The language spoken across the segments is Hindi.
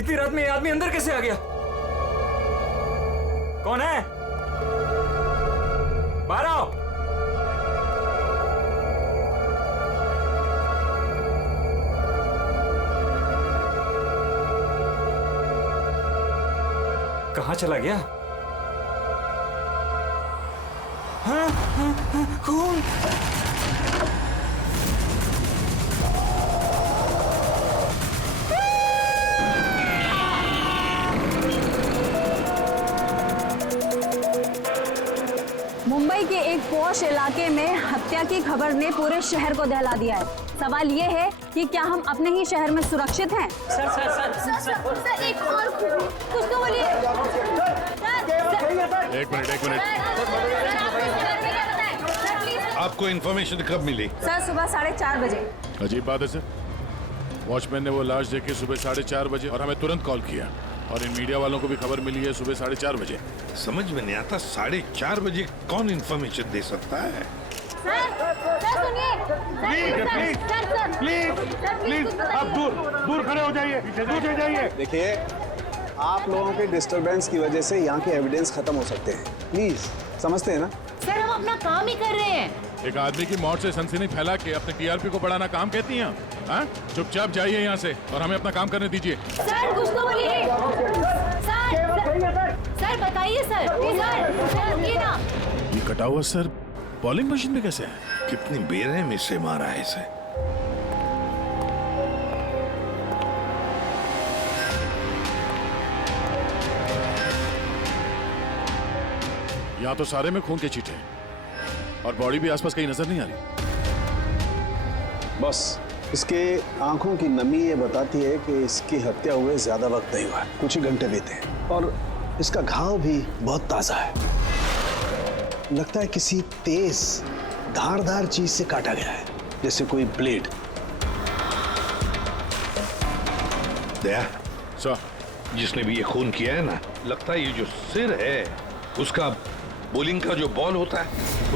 इतनी रात में ये आदमी अंदर कैसे आ गया? कौन है? बाहर आओ। कहाँ चला गया? हाँ, हाँ, हाँ, खून। मुंबई के एक पॉश इलाके में हत्या की खबर ने पूरे शहर को दहला दिया है। सवाल ये है कि क्या हम अपने ही शहर में सुरक्षित हैं? सर एक और कुछ तो बोलिए। एक मिनट। आपको इन्फॉर्मेशन कब मिली? सर सुबह 4:30 बजे। अजीब बात है सर, वॉचमैन ने वो लाश देखी सुबह 4:30 बजे और हमें तुरंत कॉल किया, और इन मीडिया वालों को भी खबर मिली है सुबह 4:30 बजे। समझ में नहीं आता 4:30 बजे कौन इन्फॉर्मेशन दे सकता है? प्लीज आप दूर खड़े हो जाइए, दूर जाइए। देखिए, आप लोगों के डिस्टरबेंस की वजह से यहाँ के एविडेंस खत्म हो सकते हैं। प्लीज, समझते हैं ना? सर हम अपना काम ही कर रहे हैं। एक आदमी की मौत से सनसनी फैला के अपने टीआरपी को बढ़ाना काम कहती हैं? हाँ, चुपचाप जाइए यहाँ से और हमें अपना काम करने दीजिए। सर कुछ तो बोलिए। सर बताइए सर ये ना। ये कटा हुआ सर बॉलिंग मशीन में कैसे है? कितनी बेरहमी से मारा है इसे। यहाँ तो सारे में खून के छींटे हैं और बॉडी भी आसपास कहीं नजर नहीं आ रही। बस इसके आंखों की नमी ये बताती है कि इसकी हत्या हुए ज्यादा वक्त नहीं हुआ है, कुछ ही घंटे बीते हैं, और इसका घाव भी बहुत ताजा है। लगता है किसी तेज धारदार चीज से काटा गया है, जैसे कोई ब्लेड। दया सर, जिसने भी ये खून किया है ना, लगता है ये जो सिर है उसका बॉलिंग का जो बॉल होता है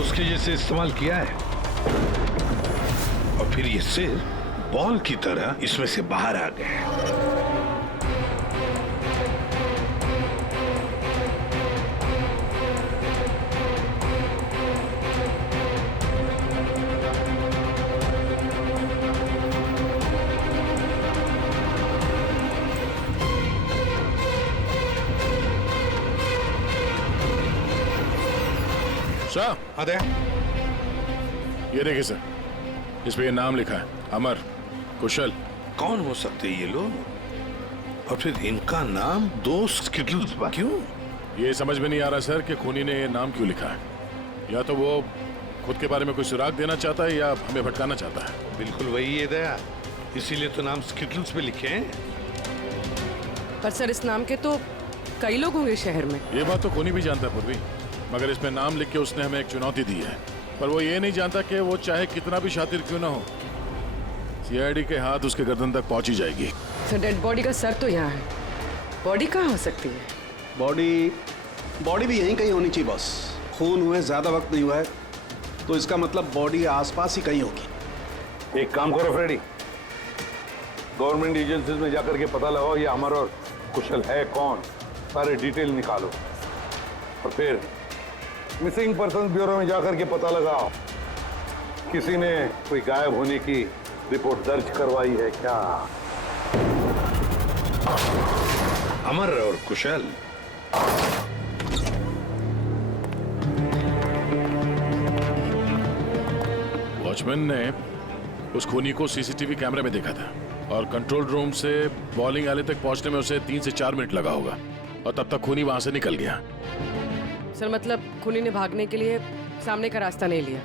उसके जैसे इस्तेमाल किया है, और फिर ये सिर बॉल की तरह इसमें से बाहर आ गया है। सर, हाँ दया, ये देखिए सर, इस पे ये नाम लिखा है, अमर कुशल। कौन हो सकते हैं ये लोग? और फिर इनका नाम दोस्त स्किटल्स पर क्यों? ये समझ में नहीं आ रहा सर कि खूनी ने ये नाम क्यों लिखा है। या तो वो खुद के बारे में कोई सुराग देना चाहता है या हमें भटकाना चाहता है। बिल्कुल वही है दया, इसीलिए तो नाम स्किटल्स पे लिखे हैं। पर सर इस नाम के तो कई लोग होंगे शहर में। ये बात तो खूनी भी जानता है पूर्वी, मगर इसमें नाम लिख के उसने हमें एक चुनौती दी है। पर वो ये नहीं जानता कि वो चाहे कितना भी शातिर क्यों ना हो, सीआईडी के हाथ उसके गर्दन तक पहुंच ही जाएगी। सर डेड बॉडी का सर तो यहाँ है, बॉडी कहाँ हो सकती है? बॉडी भी यहीं कहीं होनी चाहिए बॉस। खून हुए ज्यादा वक्त नहीं हुआ है, तो इसका मतलब बॉडी आसपास ही कहीं होगी। एक काम करो फ्रेडी, गवर्नमेंट एजेंसीज में जाकर के पता लगाओ ये अमर और कुशल है कौन, सारे डिटेल निकालो, और फिर मिसिंग पर्सन ब्यूरो में जाकर के पता लगाओ किसी ने कोई गायब होने की रिपोर्ट दर्ज करवाई है क्या। अमर और कुशल, वॉचमैन ने उस खूनी को सीसीटीवी कैमरे में देखा था, और कंट्रोल रूम से बॉलिंग आले तक पहुंचने में उसे 3 से 4 मिनट लगा होगा, और तब तक खूनी वहां से निकल गया। सर मतलब खूनी ने भागने के लिए सामने का रास्ता नहीं लिया,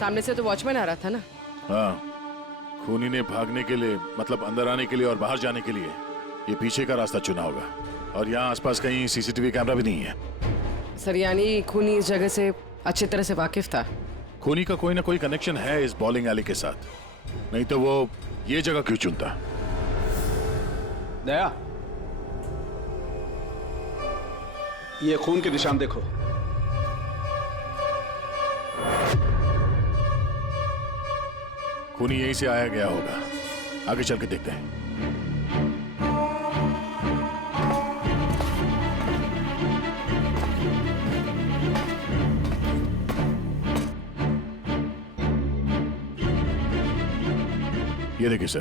सामने से तो वॉचमैन आ रहा था ना। हाँ, खूनी ने भागने के लिए मतलब अंदर आने के लिए और बाहर जाने के लिए ये पीछे का रास्ता चुना होगा, और यहाँ आसपास कहीं सीसीटीवी कैमरा भी नहीं है। सर यानी खूनी इस जगह से अच्छी तरह से वाकिफ था। खूनी का कोई ना कोई कनेक्शन है इस बॉलिंग एली के साथ, नहीं तो वो ये जगह क्यों चुनता। दया, ये खून के निशान देखो। खूनी यहीं से आया गया होगा, आगे चल के देखते हैं। ये देखिए सर।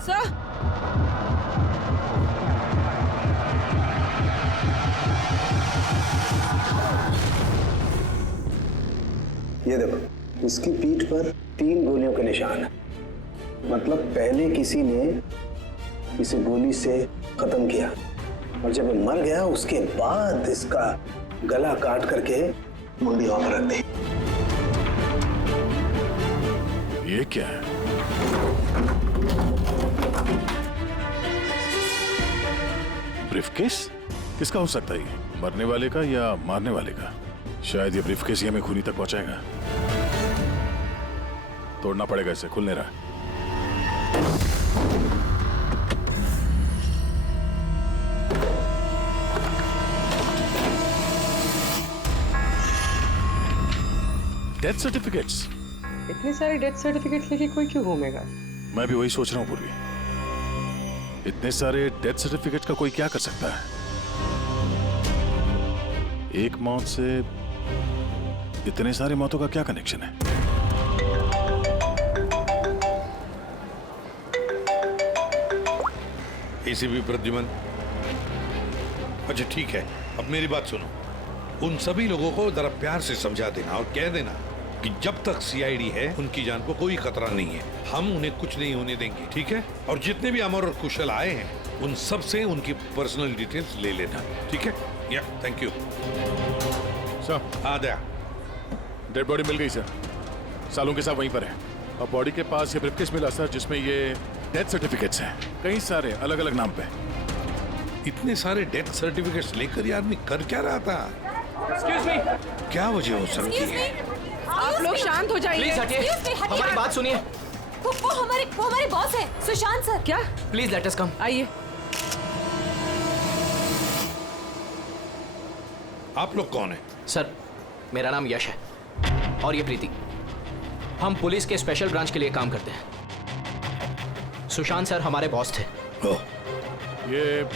सर ये देखो, इसकी पीठ पर 3 गोलियों के निशान है। मतलब पहले किसी ने इसे गोली से खत्म किया और जब ये मर गया उसके बाद इसका गला काट करके मुंडी वहां पर रख दी। ये क्या है? ब्रीफकेस? किसका हो सकता है ये? मरने वाले का या मारने वाले का? शायद ये ब्रीफकेस ही हमें खूनी तक पहुंचाएगा। तोड़ना पड़ेगा इसे, खुल नहीं रहा। Death certificates. इतने सारे डेथ सर्टिफिकेट्स लेके कोई क्यों घूमेगा? मैं भी वही सोच रहा हूँ पूर्वी। इतने सारे डेथ सर्टिफिकेट का कोई क्या कर सकता है? एक मौत से इतने सारे मौतों का क्या कनेक्शन है? एसीपी प्रद्युमन, अच्छा ठीक है, अब मेरी बात सुनो। उन सभी लोगों को जरा प्यार से समझा देना और कह देना कि जब तक सीआईडी है उनकी जान को कोई खतरा नहीं है, हम उन्हें कुछ नहीं होने देंगे, ठीक है? और जितने भी अमर और कुशल आए हैं उन सब से उनकी पर्सनल डिटेल्स ले लेना, ठीक है? या थैंक यू सर। हाँ दया, डेड बॉडी मिल गई सर, सालों के साथ वहीं पर है। और बॉडी के पास ये ब्रीफकेस मिला सर, जिसमें ये डेथ सर्टिफिकेट्स हैं, कई सारे अलग अलग नाम पे। इतने सारे डेथ सर्टिफिकेट्स लेकर ये आदमी कर क्या रहा था? एक्सक्यूज मी, क्या वजह हो सकती है? आप लोग शांत हो जाइए। प्लीज हटिए, हमारी बात सुनिए। वो हमारे बॉस है, सुशांत सर। क्या? प्लीज लेट अस कम। आइए। आप लोग कौन है? सर, मेरा नाम यश है और ये प्रीति। हम पुलिस के स्पेशल ब्रांच के लिए काम करते हैं। सुशांत सर हमारे बॉस थे। ओह, ये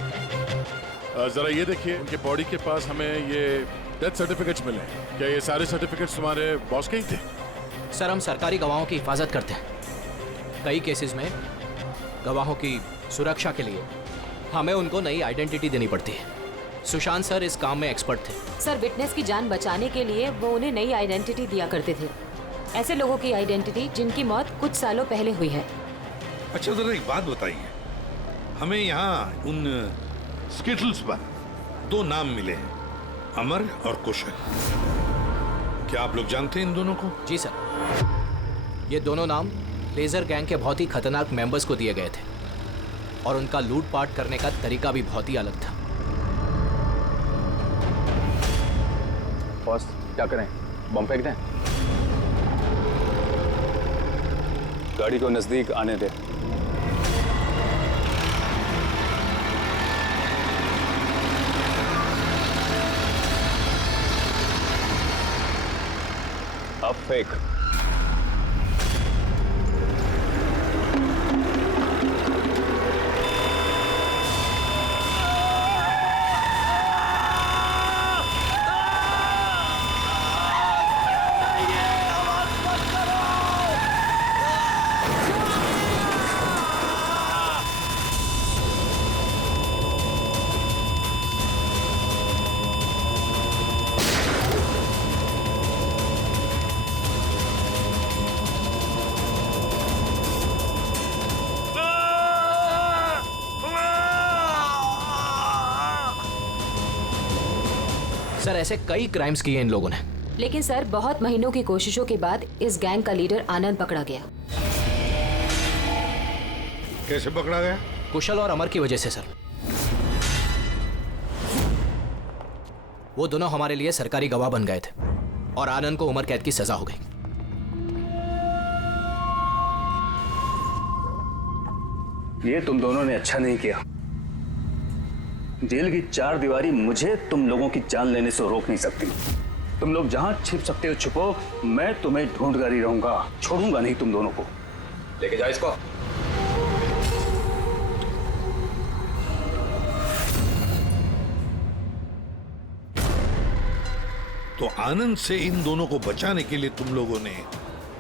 जरा ये देखिए, उनके बॉडी के पास हमें ये डेथ सर्टिफिकेट्स मिले हैं। क्या ये सारे सर्टिफिकेट्स तुम्हारे बॉस के ही थे? सर, हम सरकारी गवाहों की हिफाजत करते हैं। कई केसेस में गवाहों की सुरक्षा के लिए हमें उनको नई आइडेंटिटी देनी पड़ती है। सुशांत सर इस काम में एक्सपर्ट थे। सर, विटनेस की जान बचाने के लिए वो उन्हें नई आइडेंटिटी दिया करते थे। ऐसे लोगों की आइडेंटिटी जिनकी मौत कुछ सालों पहले हुई है। अच्छा जरा एक बात बताइए, हमें यहाँ उन स्किटल्स पर 2 नाम मिले हैं, अमर और कुशल। क्या आप लोग जानते हैं इन दोनों को? जी सर, ये दोनों नाम लेजर गैंग के बहुत ही खतरनाक मेंबर्स को दिए गए थे और उनका लूटपाट करने का तरीका भी बहुत ही अलग था। बॉस, क्या करें? बम फेंक दें? गाड़ी को नजदीक आने दे। अब फेंक। सर, ऐसे कई क्राइम्स किए इन लोगों ने। लेकिन सर, बहुत महीनों की कोशिशों के बाद इस गैंग का लीडर आनंद पकड़ा गया। कैसे पकड़ा गया? कुशल और अमर की वजह से सर। वो दोनों हमारे लिए सरकारी गवाह बन गए थे और आनंद को उम्र कैद की सजा हो गई। ये तुम दोनों ने अच्छा नहीं किया। जेल की 4 दीवारी मुझे तुम लोगों की जान लेने से रोक नहीं सकती। तुम लोग जहां छिप सकते हो छुपो, मैं तुम्हें ढूंढकर ही रहूंगा, छोड़ूंगा नहीं तुम दोनों को। लेके जाओ इसको। तो आनंद से इन दोनों को बचाने के लिए तुम लोगों ने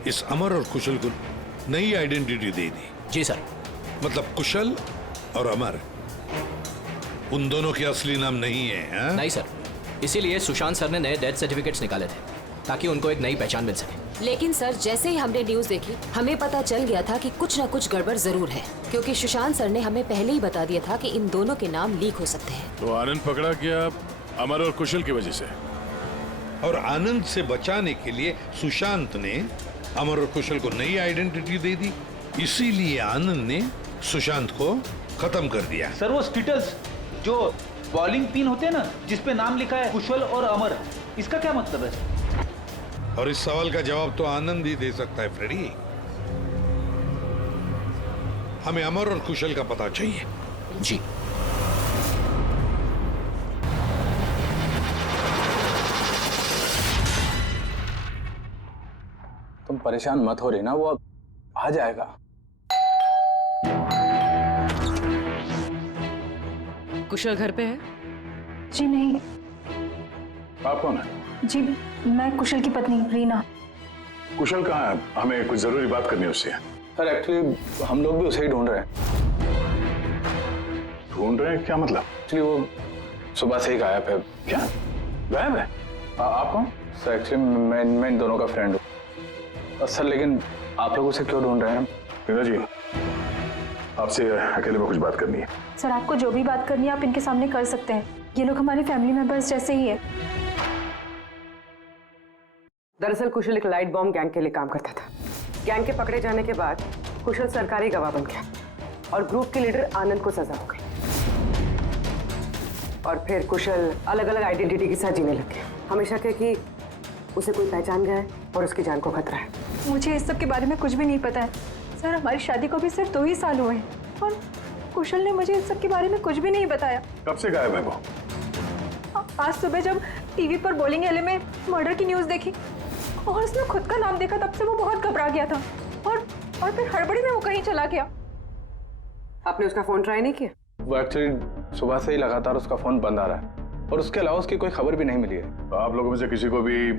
इस अमर और कुशल को नई आइडेंटिटी दे दी। जी सर। मतलब कुशल और अमर उन दोनों के असली नाम नहीं है, हाँ? नहीं सर, इसीलिए सुशांत सर ने नए डेथ सर्टिफिकेट्स निकाले थे ताकि उनको एक नई पहचान मिल सके। लेकिन सर, जैसे ही हमने न्यूज़ देखी हमें पता चल गया था कि कुछ न कुछ गड़बड़ जरूर है, क्योंकि सुशांत सर ने हमें पहले ही बता दिया था कि इन दोनों के नाम लीक हो सकते हैं। तो आनंद पकड़ा गया अमर और कुशल की वजह से, और आनंद से बचाने के लिए सुशांत ने अमर और कुशल को नई आइडेंटिटी दे दी। इसीलिए आनंद ने सुशांत को खत्म कर दिया। सर वो स्टिटल्स जो बॉलिंग पिन होते हैं ना, जिसपे नाम लिखा है कुशल और अमर, इसका क्या मतलब है? और इस सवाल का जवाब तो आनंद ही दे सकता है फ्रेडी। हमें अमर और कुशल का पता चाहिए। जी। तुम परेशान मत हो रही ना, वो अब आ जाएगा। कुशल घर पे है? जी नहीं। आप कौन है? जी मैं कुशल की पत्नी रीना। कुशल कहाँ है? हमें कुछ जरूरी बात करनी है उससे। सर एक्चुअली हम लोग भी उसे ही ढूंढ रहे हैं। ढूंढ रहे हैं क्या मतलब? एक्चुअली वो सुबह से ही गायब है। क्या गायब है? आप कौन? सर एक्चुअली मैं इन दोनों का फ्रेंड हूँ। सर लेकिन आप लोग उसे क्यों ढूंढ रहे हैं? रीना जी, आपसे अकेले में कुछ बात करनी है। सर आपको जो भी बात करनी है आप इनके सामने कर सकते हैं, ये लोग हमारे फैमिली मेंबर्स जैसे ही है। दरअसल कुशल एक लाइट बॉम्ब गैंग के लिए काम करता था। गैंग के पकड़े जाने के बाद कुशल सरकारी गवाह बन गया और ग्रुप के लीडर आनंद को सजा हो गई। और फिर कुशल अलग अलग आइडेंटिटी के साथ जीने लग गया। हमेशा कहे कि उसे कोई पहचान गया है और उसकी जान को खतरा है। मुझे इस सब के बारे में कुछ भी नहीं पता है सर। हमारी शादी को भी सिर्फ 2 ही साल हुए हैं और कुशल ने मुझे इस सब के बारे में कुछ भी नहीं बताया। कब से गायब है वो? आज सुबह जब टीवी पर बॉलिंग एले में मर्डर की न्यूज़ देखी और उसने खुद का नाम देखा, तब से वो बहुत घबरा गया था और फिर हड़बड़ी में वो कहीं चला गया। आपने उसका फोन ट्राई नहीं किया? वो एक्चुअली सुबह से ही लगातार उसका फोन बंद आ रहा है और उसके अलावा उसकी कोई खबर भी नहीं मिली है। तो आप लोगों में से किसी को भी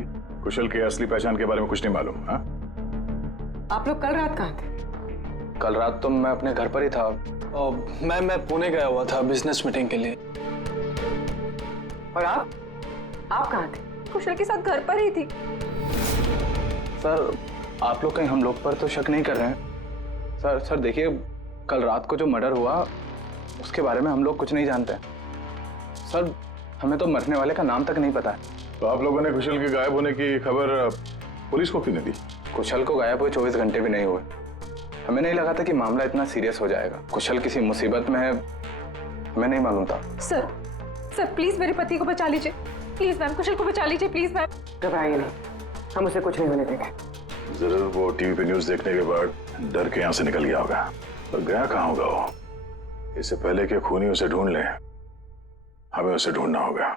कुशल के असली पहचान के बारे में कुछ नहीं मालूम? हाँ, आप लोग कल रात कहाँ थे? कल रात तो मैं अपने घर पर ही था और मैं पुणे गया हुआ था बिजनेस मीटिंग के लिए। और आप कहाँ थे? कुशल के साथ घर पर ही थी। सर आप लोग कहीं हम लोग पर तो शक नहीं कर रहे हैं? सर देखिए, कल रात को जो मर्डर हुआ उसके बारे में हम लोग कुछ नहीं जानते। सर हमें तो मरने वाले का नाम तक नहीं पता है। तो आप लोगों ने कुशल के गायब होने की खबर पुलिस को क्यों नहीं दी? कुशल को गायब हुए 24 घंटे भी नहीं हुए। हमें नहीं लगा था कि मामला इतना सीरियस हो जाएगा। कुशल किसी मुसीबत में है, हमें नहीं मालूम था। सर प्लीज मेरे पति को बचा लीजिए। प्लीज मैम, कुशल को बचा लीजिए प्लीज मैम। घबराइए नहीं, हम उसे कुछ नहीं होने देंगे। जरूर वो टीवी पे न्यूज देखने के बाद डर के यहाँ से निकल गया होगा। पर गया कहाँ होगा वो? इससे पहले कि खूनी उसे ढूंढ ले, हमें उसे ढूंढना होगा।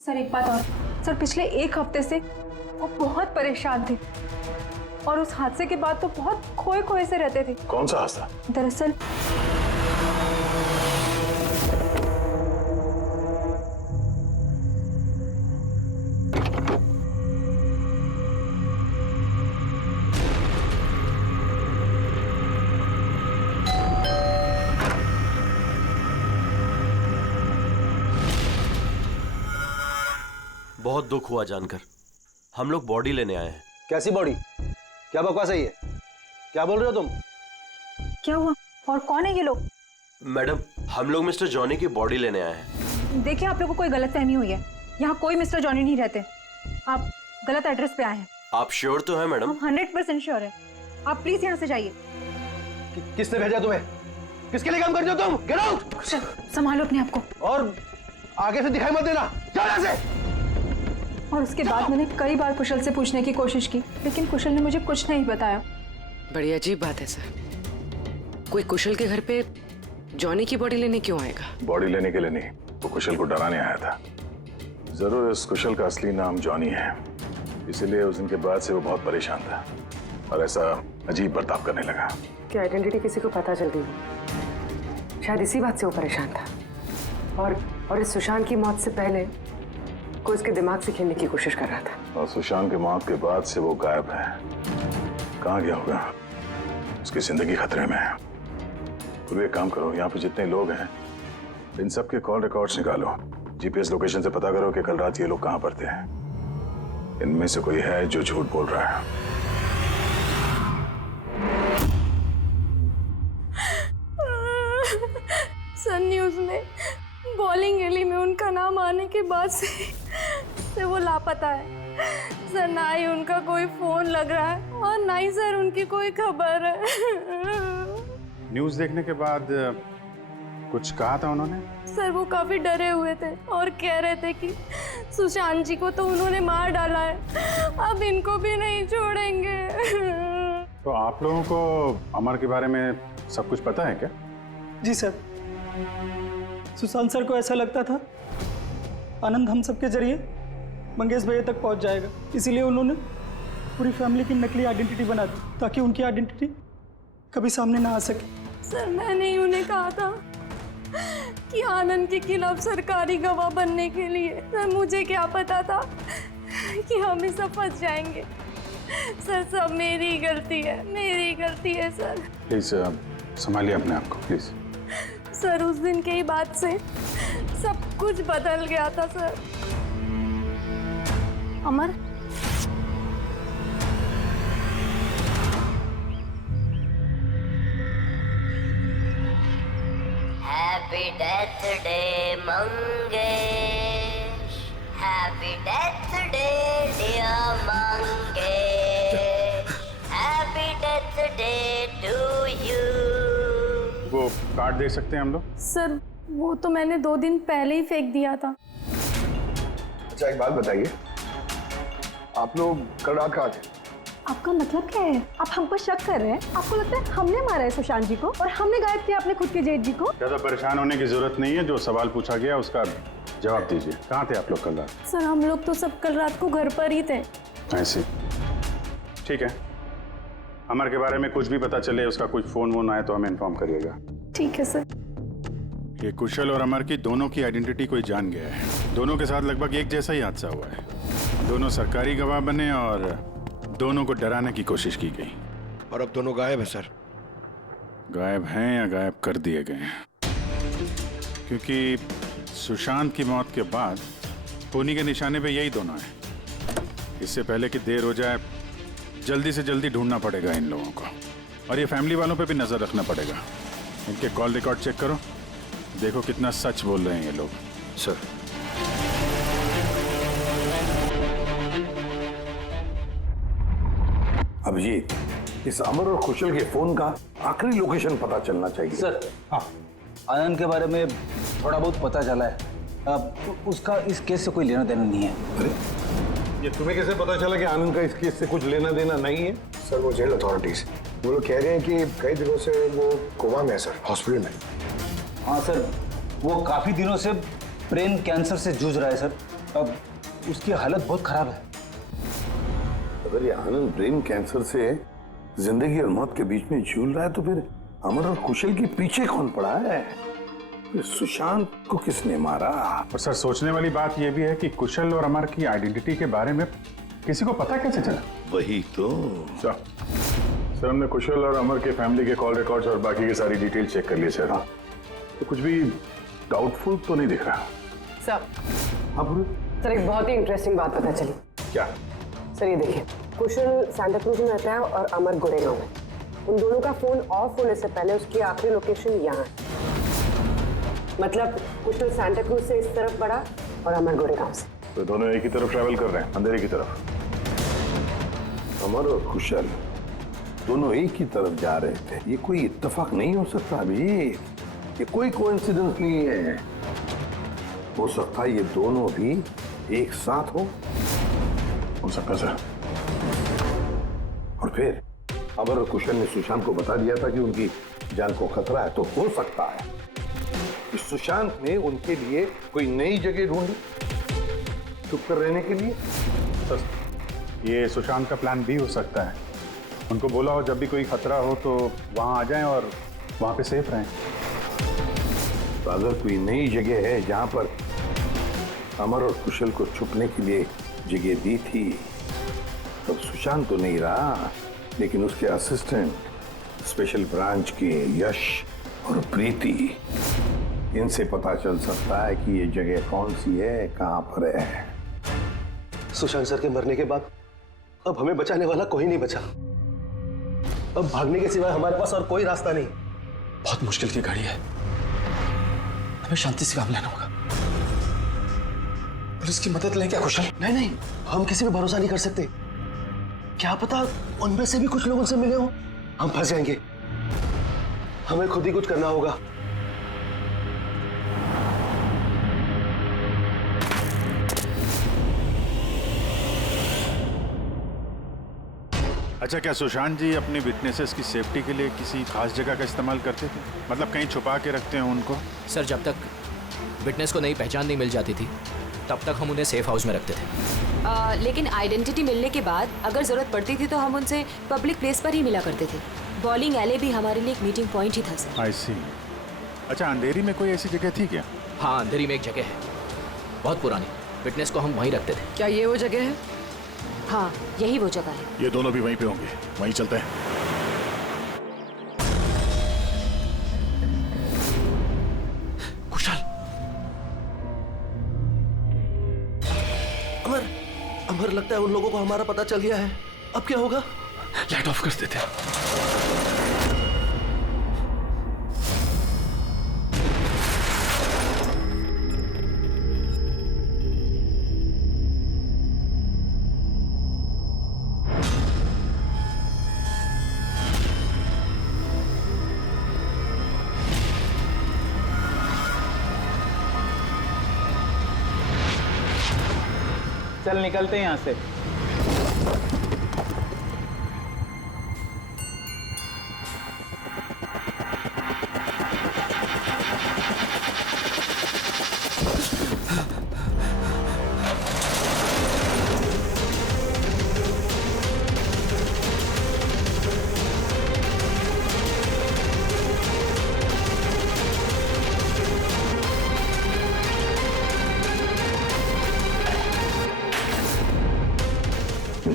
सर एक बात और, सर पिछले 1 हफ्ते से वो बहुत परेशान थे और उस हादसे के बाद तो बहुत खोए से रहते थे। कौन सा हादसा? दरअसल बहुत दुख हुआ जानकर। हम लोग बॉडी लेने आए हैं। कैसी बॉडी? क्या बकवास है ये? क्या बोल रहे हो तुम? क्या हुआ और कौन है ये लोग? मैडम, हम लोग मिस्टर जॉनी की बॉडी लेने आए हैं। देखिए आप लोगों को कोई गलतफहमी हुई है। यहाँ कोई मिस्टर जॉनी नहीं रहते। आप गलत एड्रेस पे आए हैं। आप श्योर तो हैं मैडम? हम 100% श्योर है। आप प्लीज यहाँ से जाइए। किसने भेजा तुम्हें? किसके लिए काम करते हो तुम? Get out! संभालो अपने आप को और आगे से दिखाई मत देना। जाओ यहाँ से। और उसके बाद मैंने कई बार कुशल से पूछने की कोशिश की, लेकिन कुशल ने मुझे कुछ नहीं बताया। बड़ी अजीब बात है सर। कोई कुशल के घर पे जॉनी की बॉडी लेने क्यों आएगा? बॉडी लेने के लिए नहीं, वो कुशल को डराने आया था। जरूर इस कुशल का असली नाम जॉनी है, इसीलिए उस दिन के बाद से वो बहुत परेशान था और ऐसा अजीब बर्ताव करने लगा। कि आइडेंटिटी किसी को पता चल गई, शायद इसी बात से वो परेशान था। और इस सुशांत की मौत से पहले को इसके दिमाग से खेलने की कोशिश कर रहा था। और सुशांत के मौत के बाद से वो गायब है। कहाँ गया होगा? उसकी जिंदगी खतरे में है। तो एक काम करो, यहाँ पे जितने लोग हैं इन सब के कॉल रिकॉर्ड्स निकालो, जीपीएस लोकेशन से पता करो कि कल रात ये लोग कहाँ पर थे। इनमें से कोई है जो झूठ बोल रहा है। सन न्यूज़ में बॉलिंग एली में उनका नाम आने के बाद से वो लापता है सर। ना ही उनका कोई फोन लग रहा है और ना ही सर उनकी कोई खबर है। न्यूज़ देखने के बाद कुछ कहा था उन्होंने? सर वो काफी डरे हुए थे और कह रहे थे कि सुशांत जी को तो उन्होंने मार डाला है, अब इनको भी नहीं छोड़ेंगे। तो आप लोगों को अमर के बारे में सब कुछ पता है क्या? जी सर, सुशांत सर को ऐसा लगता था आनंद हम सबके जरिए मंगेश भैया तक पहुंच जाएगा, इसीलिए उन्होंने पूरी फैमिली की नकली आइडेंटिटी बना दी ताकि उनकी आइडेंटिटी कभी सामने ना आ सके। सर मैंने ही उन्हें कहा था कि आनंद के खिलाफ सरकारी गवाह बनने के लिए। सर मुझे क्या पता था कि हम इस सब फंस जाएंगे। सर सब मेरी गलती है सर। प्लीज संभालिए अपने आप को प्लीज। सर उस दिन के ही बाद से सब कुछ बदल गया था sir. Amar happy death day Mangesh, happy death day dear Mangesh, happy death day to you. वो कार्ड दे सकते हैं हम लोग? सर वो तो मैंने 2 दिन पहले ही फेंक दिया था। अच्छा एक बात बताइए, आप लोग कल रात कहाँ थे? आपका मतलब क्या है? आप हम पर शक कर रहे हैं? आपको लगता है हमने मारा है सुशांत जी को और हमने गायब किया अपने खुद के जेठ जी को? ज्यादा परेशान होने की जरूरत नहीं है, जो सवाल पूछा गया उसका जवाब दीजिए। कहाँ थे आप लोग कल रात? सर हम लोग तो सब कल रात को घर पर ही थे। ऐसे ठीक है, अमर के बारे में कुछ भी पता चले, उसका कुछ फोन वोन आए तो हमें इन्फॉर्म करिएगा। ठीक है सर। ये कुशल और अमर की दोनों की आइडेंटिटी कोई जान गया है। दोनों के साथ लगभग एक जैसा ही हादसा हुआ है। दोनों सरकारी गवाह बने और दोनों को डराने की कोशिश की गई। और अब दोनों गायब है सर। गायब हैं या गायब कर दिए गए हैं? क्योंकि सुशांत की मौत के बाद खूनी के निशाने पे यही दोनों हैं। इससे पहले कि देर हो जाए जल्दी से जल्दी ढूंढना पड़ेगा इन लोगों को। और ये फैमिली वालों पे भी नजर रखना पड़ेगा। इनके कॉल रिकॉर्ड चेक करो, देखो कितना सच बोल रहे हैं ये लोग। सर अभिजीत, इस अमर और कुशल के फोन का आखिरी लोकेशन पता चलना चाहिए। सर हाँ, आनंद के बारे में थोड़ा बहुत पता चला है। उसका इस केस से कोई लेना देना नहीं है। अरे ये तुम्हें कैसे पता चला कि आनंद का इस केस से कुछ लेना देना नहीं है? सर वो जेल अथॉरिटीज वो लोग कह रहे हैं कि कई दिनों से वो कोमा में है सर, हॉस्पिटल में। हाँ सर, वो काफी दिनों से ब्रेन कैंसर से जूझ रहा है सर। अब उसकी हालत बहुत खराब है। अगर ये आनंद ब्रेन कैंसर से जिंदगी और मौत के बीच में झूल रहा है तो फिर अमर और कुशल के पीछे कौन पड़ा है? फिर सुशांत को किसने मारा? और सर सोचने वाली बात यह भी है कि कुशल और अमर की आइडेंटिटी के बारे में किसी को पता कैसे चला? वही तो। सर हमने कुशल और अमर के फैमिली के कॉल रिकॉर्ड्स और बाकी की सारी डिटेल चेक कर ली सर। हाँ, तो कुछ भी डाउटफुल तो नहीं दिख रहा। सर हाँ सर एक बहुत ही इंटरेस्टिंग बात पता चली। क्या? सर ये देखिए, कुशल सांता क्रूज में रहता है और अमर गोरेगांव में। उन दोनों का फोन ऑफ होने से पहले उसकी आखिरी लोकेशन यहाँ है। मतलब कुशल सांता क्रूज से इस तरफ बढ़ा और अमर गोरेगांव से। तो दोनों एक ही तरफ ट्रैवल कर रहे हैं, अंधेरे की तरफ। अमर और कुशल दोनों एक ही तरफ जा रहे थे। ये कोई इत्तेफाक नहीं हो सकता अभी, ये कोई कोइंसिडेंस नहीं है। हो सकता है ये दोनों भी एक साथ हो सकता सर। और फिर अमर और कुशल ने सुशांत को बता दिया था कि उनकी जान को खतरा है, तो हो सकता है कि सुशांत ने उनके लिए कोई नई जगह ढूंढी चुप कर रहने के लिए। सर ये सुशांत का प्लान भी हो सकता है। उनको बोला हो जब भी कोई खतरा हो तो वहां आ जाएं और वहां पे सेफ रहें। तो अगर कोई नई जगह है जहां पर अमर और कुशल को छुपने के लिए जगह दी थी, तब सुशांत तो नहीं रहा, लेकिन उसके असिस्टेंट स्पेशल ब्रांच के यश और प्रीति, इनसे पता चल सकता है कि ये जगह कौन सी है, कहां पर है। सुशांत सर के मरने के बाद अब हमें बचाने वाला कोई नहीं बचा। अब भागने के सिवाय हमारे पास और कोई रास्ता नहीं। बहुत मुश्किल की घड़ी है, हमें शांति से काम लेना होगा। पुलिस की मदद लें क्या कुशल? नहीं नहीं, हम किसी पे भरोसा नहीं कर सकते। क्या पता उनमें से भी कुछ लोग उनसे मिले हो, हम फंस जाएंगे। हमें खुद ही कुछ करना होगा। अच्छा, क्या सुशांत जी अपनी विटनेसेस की सेफ्टी के लिए किसी खास जगह का इस्तेमाल करते थे? मतलब कहीं छुपा के रखते हैं उनको? सर, जब तक विटनेस को नई पहचान नहीं मिल जाती थी तब तक हम उन्हें सेफ हाउस में रखते थे। लेकिन आइडेंटिटी मिलने के बाद अगर जरूरत पड़ती थी तो हम उनसे पब्लिक प्लेस पर ही मिला करते थे। बॉलिंग एले भी हमारे लिए एक मीटिंग पॉइंट ही था सर। आई सी। अच्छा, अंधेरी में कोई ऐसी जगह थी क्या? हाँ, अंधेरी में एक जगह है, बहुत पुरानी। विटनेस को हम वहीं रखते थे। क्या ये वो जगह है? हाँ, यही वो जगह है। ये दोनों भी वहीं पे होंगे, वहीं चलते हैं। कुशल, अमर, अमर, लगता है उन लोगों को हमारा पता चल गया है। अब क्या होगा? लाइट ऑफ कर देते हैं। चल निकलते हैं यहाँ से।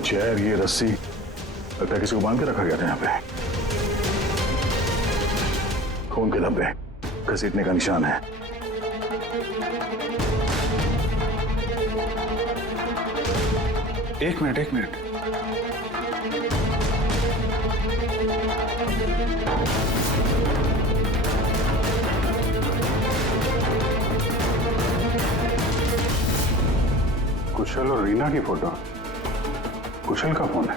चेयर, ये रस्सी, लगता है किसी को बांध के रखा गया था यहाँ पे। खून के धब्बे, घसीटने का निशान है। एक मिनट। कुशल और रीना की फोटो। कुशल का फोन है,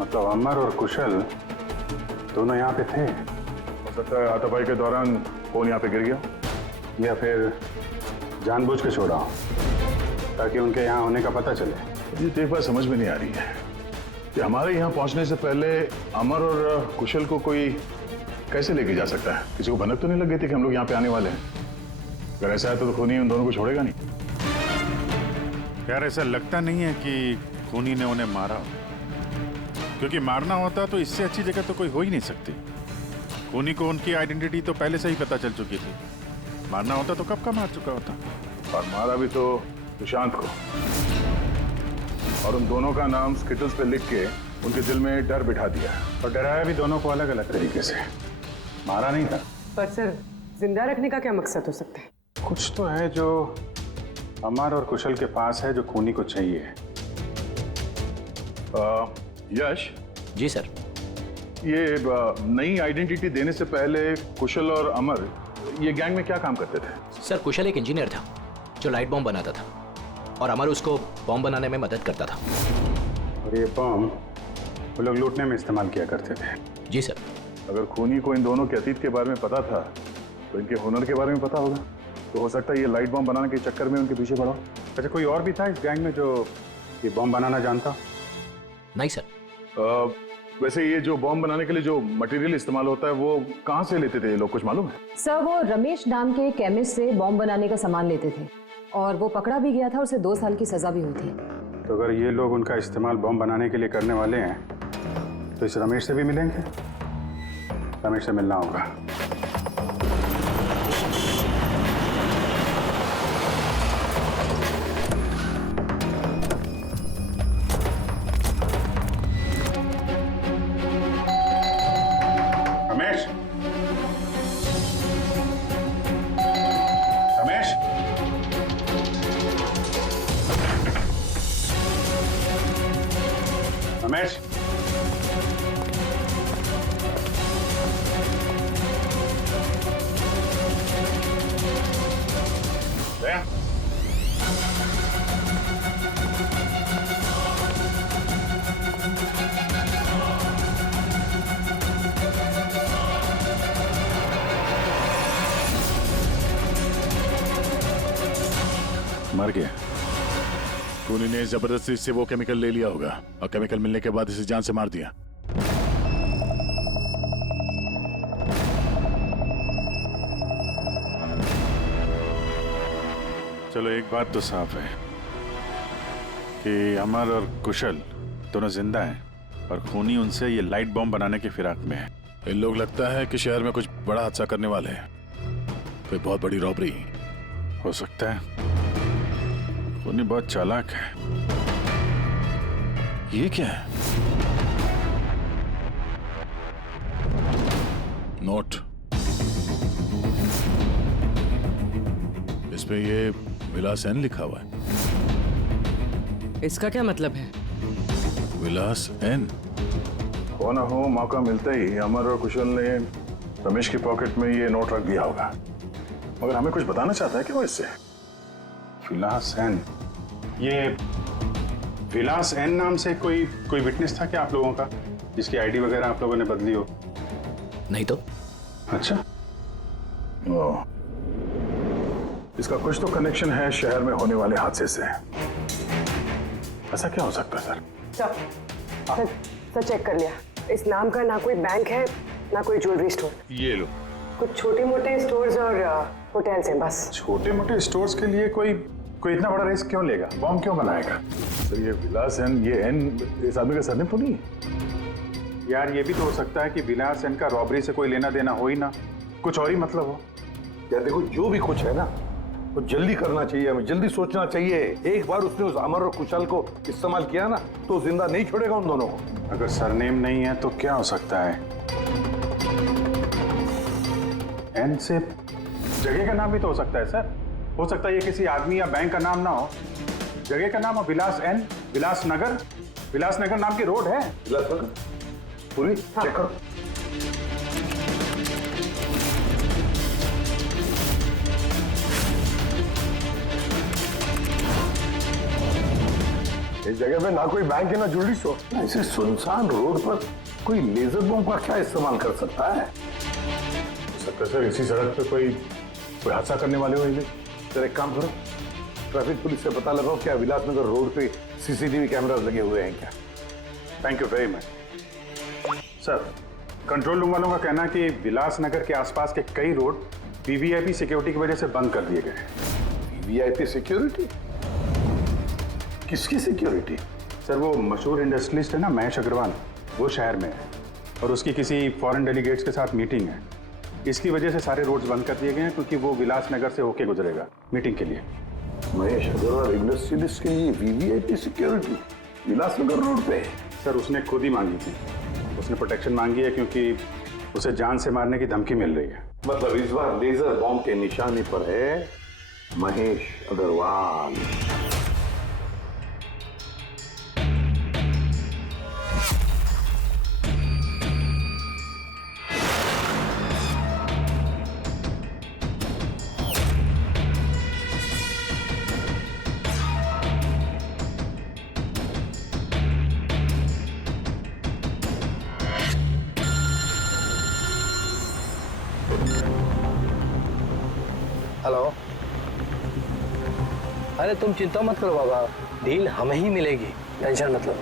मतलब अमर और कुशल दोनों यहाँ पे थे। हो सकता है हाथापाई के दौरान फोन यहाँ पे गिर गया, या फिर जानबूझ के छोड़ा हो ताकि उनके यहाँ होने का पता चले। ये तो एक बात समझ में नहीं आ रही है कि हमारे यहाँ पहुँचने से पहले अमर और कुशल को कोई कैसे लेके जा सकता है? किसी को भनक तो नहीं लग गई थी कि हम लोग यहाँ पे आने वाले हैं? अगर ऐसा है तो खूनी उन दोनों को छोड़ेगा नहीं। यार, ऐसा लगता नहीं है कि खूनी ने उन्हें मारा, क्योंकि मारना होता तो इससे अच्छी जगह तो कोई हो ही नहीं सकती। खूनी को उनकी आइडेंटिटी तो पहले से ही पता चल चुकी थी। मारना होता तो कब का मार चुका होता। और मारा भी तो सुशांत को, और उन दोनों का नाम स्किटल्स पे लिख के उनके दिल में डर बिठा दिया, और डराया भी दोनों को अलग अलग तरीके से। मारा नहीं था। पर सर, जिंदा रखने का क्या मकसद हो सकता है? कुछ तो है जो अमर और कुशल के पास है जो खूनी को चाहिए। यश जी सर। ये नई आइडेंटिटी देने से पहले कुशल और अमर ये गैंग में क्या काम करते थे? सर, कुशल एक इंजीनियर था जो लाइट बॉम्ब बनाता था, और अमर उसको बॉम्ब बनाने में मदद करता था। और ये बॉम्ब वो लोग लूटने में इस्तेमाल किया करते थे। जी सर। अगर खूनी को इन दोनों के अतीत के बारे में पता था तो इनके हुनर के बारे में पता होगा, तो हो सकता है ये लाइट बॉम्ब बनाने के चक्कर में उनके पीछे पड़ा। अच्छा, कोई और भी था इस गैंग में जो ये बॉम्ब बनाना जानता? नहीं सर। वैसे ये जो बॉम्ब बनाने के लिए जो मटेरियल इस्तेमाल होता है वो कहाँ से लेते थे लोग, कुछ मालूम है? सर, वो रमेश नाम के केमिस्ट से बॉम्ब बनाने का सामान लेते थे, और वो पकड़ा भी गया था, उसे 2 साल की सजा भी हुई थी। तो अगर ये लोग उनका इस्तेमाल बॉम्ब बनाने के लिए करने वाले हैं तो इस रमेश से भी मिलेंगे। रमेश से मिलना होगा। रमेश, दया, मर गया। खूनी ने जबरदस्ती से वो केमिकल ले लिया होगा और केमिकल मिलने के बाद इसे जान से मार दिया। चलो एक बात तो साफ है कि अमर और कुशल दोनों जिंदा हैं और खूनी उनसे ये लाइट बॉम्ब बनाने की फिराक में है। इन लोग लगता है कि शहर में कुछ बड़ा हादसा करने वाले हैं, कोई बहुत बड़ी रॉबरी हो सकता है। खूनी बहुत चालाक है। ये क्या है? नोट, इस पे ये विलास एन लिखा हुआ है। इसका क्या मतलब है? विलास एन। हो ना हो, मौका मिलते ही अमर और कुशल ने रमेश की पॉकेट में ये नोट रख दिया होगा, मगर हमें कुछ बताना चाहता है कि वो इससे। विलास एन, ये विलास एन नाम से कोई विटनेस था क्या आप लोगों का, जिसकी आईडी वगैरह आप लोगों ने बदली हो? नहीं तो। अच्छा, ओ, इसका कुछ तो कनेक्शन है शहर में होने वाले हादसे से। ऐसा क्या हो सकता है सर? सर चेक कर लिया। इस नाम का ना कोई बैंक है ना कोई ज्वेलरी स्टोर। ये लो। कुछ छोटे मोटे स्टोर्स और होटल्स हैं बस। छोटे मोटे स्टोर्स के लिए कोई इतना बड़ा रिस्क क्यों लेगा? बॉम्ब क्यों बनाएगा? सर ये विलास एन, ये एन इस आदमी का सरनेम तो नहीं है? यार ये भी तो हो सकता है कि विलास एन का रॉबरी से कोई लेना देना हो ही ना, कुछ और ही मतलब हो। यार देखो, जो भी कुछ है ना वो जल्दी करना चाहिए, हमें जल्दी सोचना चाहिए। एक बार उसने उस अमर और कुशल को इस्तेमाल किया ना तो जिंदा नहीं छोड़ेगा उन दोनों को। अगर सरनेम नहीं है तो क्या हो सकता है? एन से जगह का नाम भी तो हो सकता है सर। हो सकता है ये किसी आदमी या बैंक का नाम ना हो, जगह का नाम हो। विलास एन, विलास नगर नाम की रोड है। विलास नगर पूरी चेक करो। इस जगह पे ना कोई बैंक है ना ज्वेलरी स्टोर। ऐसे सुनसान रोड पर कोई लेजर बॉम्ब का क्या इस्तेमाल कर सकता है? सकता है सर इसी सड़क पे कोई हादसा करने वाले हो ये। सर एक काम करो, ट्रैफिक पुलिस से पता लगाओ क्या विलासनगर रोड पे सीसीटीवी कैमरास लगे हुए हैं क्या। Thank you very much sir. Control room वालों का कहना है कि विलासनगर के आसपास के कई रोड वीवीआईपी सिक्योरिटी की वजह से बंद कर दिए गए हैं। VVIP security? किसकी सिक्योरिटी? सर वो मशहूर इंडस्ट्रियलिस्ट है ना महेश अग्रवाल, वो शहर में है और उसकी किसी फॉरेन डेलीगेट्स के साथ मीटिंग है। इसकी वजह से सारे रोड्स बंद कर दिए गए हैं क्योंकि वो विलासनगर से होके गुजरेगा मीटिंग के लिए। महेश अग्रवाल इंडस्ट्रियलिस्ट के लिए वीवीआईपी सिक्योरिटी विलासनगर रोड पे? सर उसने खुद ही मांगी थी, उसने प्रोटेक्शन मांगी है क्योंकि उसे जान से मारने की धमकी मिल रही है। मतलब इस बार लेजर बॉम्ब के निशाने पर है महेश अग्रवाल। हेलो। अरे तुम चिंता मत करो बाबा, डील हमें ही मिलेगी, टेंशन मत लो।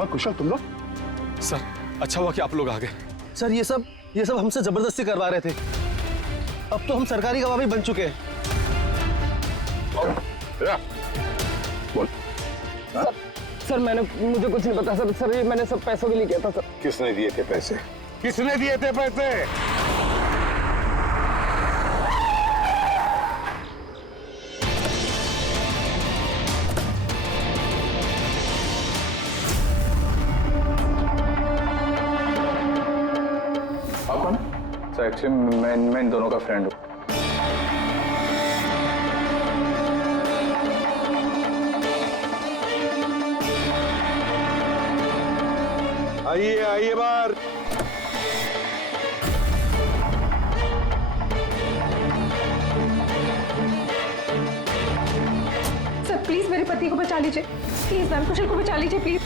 बाबा कुशल तुम लोग? सर अच्छा हुआ कि आप लोग आ गए। सर ये सब हमसे जबरदस्ती करवा रहे थे। अब तो हम सरकारी गवाह भी बन चुके हैं। बोल। सर मुझे कुछ नहीं पता सर ये मैंने सब पैसों के लिए किया था सर। किसने दिए थे पैसे? किसने दिए थे पैसे? आप कौन? सर एक्चुअली मैं इन दोनों का फ्रेंड हूँ। आइए बाहर। सर प्लीज मेरे पति को बचा लीजिए, प्लीज मैम कुशल को बचा लीजिए प्लीज।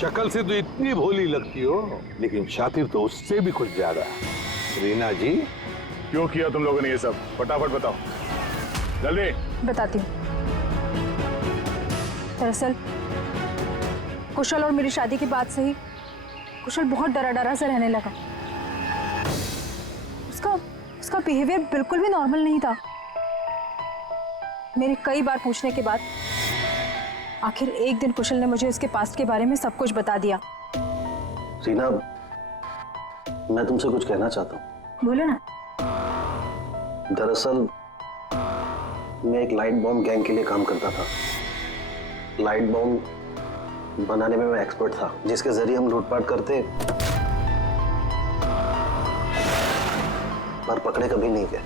शक्ल से तो इतनी भोली लगती हो, लेकिन शातिर तो उससे भी कुछ ज्यादा। रीना जी, क्यों किया तुम लोगों ने ये सब? फटाफट बताओ, जल्दी। बताती हूँ। दरअसल कुशल और मेरी शादी के बाद से ही कुशल बहुत डरा सा रहने लगा। उसका बिहेवियर बिल्कुल भी नॉर्मल नहीं था। मेरे कई बार पूछने के बाद आखिर एक दिन कुशल ने मुझे उसके पास्ट के बारे में सब कुछ बता दिया। रीना, मैं तुमसे कुछ कहना चाहता हूँ। बोलो ना। दरअसल मैं एक लाइट बॉम्ब गैंग के लिए काम करता था। लाइट बॉम्ब बनाने में मैं एक्सपर्ट था, जिसके जरिए हम लूटपाट करते पर पकड़े कभी नहीं गए।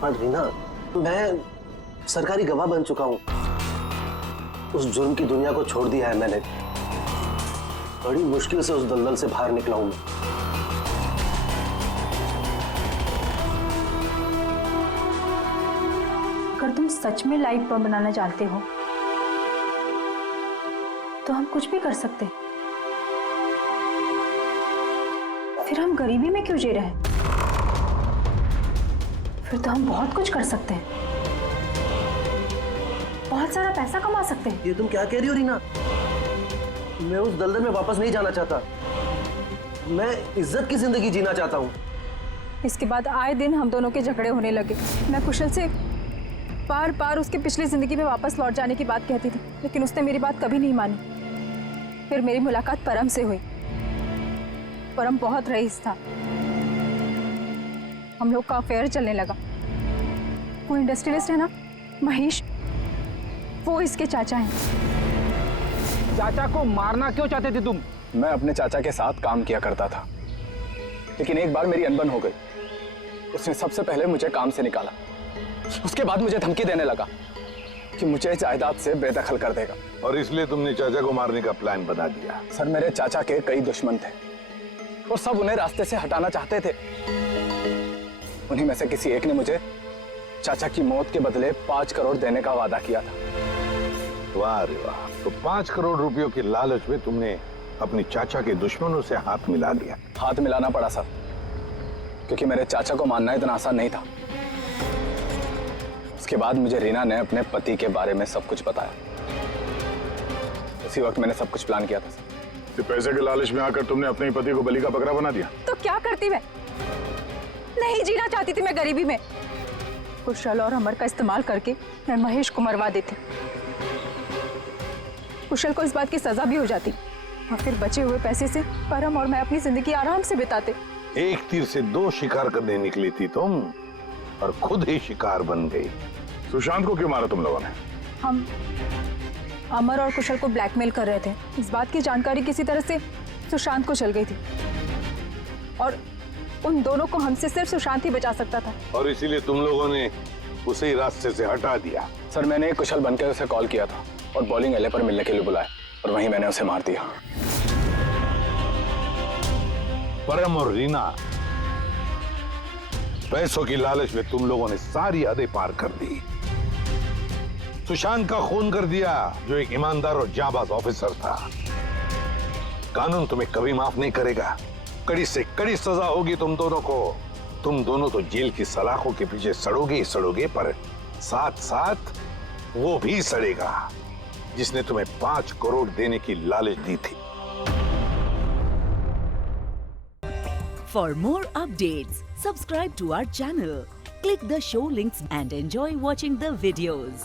हाँ रीना, मैं सरकारी गवाह बन चुका हूं। उस जुर्म की दुनिया को छोड़ दिया है मैंने। बड़ी मुश्किल से उस दलदल से बाहर निकला हूं मैं। अगर तुम सच में लाइट बम बनाना चाहते हो तो हम कुछ भी कर सकते हैं। फिर हम गरीबी में क्यों जी रहे हैं? फिर तो हम बहुत कुछ कर सकते हैं, बहुत सारा पैसा कमा सकते हैं। ये तुम क्या कह रही हो रीना? मैं उस दलदल में वापस नहीं जाना चाहता। मैं इज्जत की जिंदगी जीना चाहता हूँ। इसके बाद आए दिन हम दोनों के झगड़े होने लगे। मैं कुशल से बार बार उसकी पिछली जिंदगी में वापस लौट जाने की बात कहती थी, लेकिन उसने मेरी बात कभी नहीं मानी। फिर मेरी मुलाकात परम से हुई। परम बहुत रईस था। हम लोग का अफेयर चलने लगा। वो इंडस्ट्रियलिस्ट है ना, महेश, वो इसके चाचा हैं। चाचा को मारना क्यों चाहते थे तुम? मैं अपने चाचा के साथ काम किया करता था, लेकिन एक बार मेरी अनबन हो गई। उसने सबसे पहले मुझे काम से निकाला। उसके बाद मुझे धमकी देने लगा कि मुझे जायदाद से बेदखल कर देगा। और इसलिए तुमने चाचा को मारने का प्लान बना दिया? सर मेरे चाचा के कई दुश्मन थे और सब उन्हें रास्ते से हटाना चाहते थे। उन्हीं में से किसी एक ने मुझे चाचा की मौत के बदले 5 करोड़ देने का वादा किया था। वाह रे वाह। तो 5 करोड़ रुपयों के लालच में तुमने अपने चाचा के दुश्मनों से हाथ मिला लिया? हाथ मिलाना पड़ा सर, क्योंकि मेरे चाचा को मानना इतना आसान नहीं था। उसके बाद मुझे रीना ने अपने पति के बारे में सब कुछ बताया। उसी वक्त मैंने सब कुछ प्लान किया था। तो पैसे के लालच में आकर तुमने अपने ही पति को बलि का बकरा बना दिया? तो क्या करती मैं? नहीं जीना चाहती थी मैं गरीबी में। कुशल और अमर का इस्तेमाल करके मैं महेश को मरवा देती। कुशल को इस बात की सजा भी हो जाती और फिर बचे हुए पैसे से परम और मैं अपनी जिंदगी आराम से बिताते। एक तीर से 2 शिकार करने निकली थी तुम और खुद ही शिकार बन गई। सुशांत को क्यों मारा तुम लोगों ने? हम अमर और कुशल को ब्लैकमेल कर रहे थे। इस बात की जानकारी किसी तरह से सुशांत को चल गई थी और उन दोनों को हमसे सिर्फ सुशांत ही बचा सकता था। और इसीलिए तुम लोगों ने उसे ही रास्ते से हटा दिया? सर मैंने कुशल बनकर उसे कॉल किया था और बॉलिंग एले पर मिलने के लिए बुलाया और वहीं मैंने उसे मार दिया। परम और रीना, पैसों की लालच में तुम लोगों ने सारी हदें पार कर दी। सुशांत का खून कर दिया, जो एक ईमानदार और जाबाज ऑफिसर था। कानून तुम्हें कभी माफ नहीं करेगा। कड़ी से कड़ी सजा होगी तुम दोनों को। तुम दोनों तो जेल की सलाखों के पीछे सड़ोगे ही सड़ोगे, पर साथ साथ वो भी सड़ेगा जिसने तुम्हें 5 करोड़ देने की लालच दी थी। For more updates, subscribe to our channel, click the show links and enjoy watching the videos.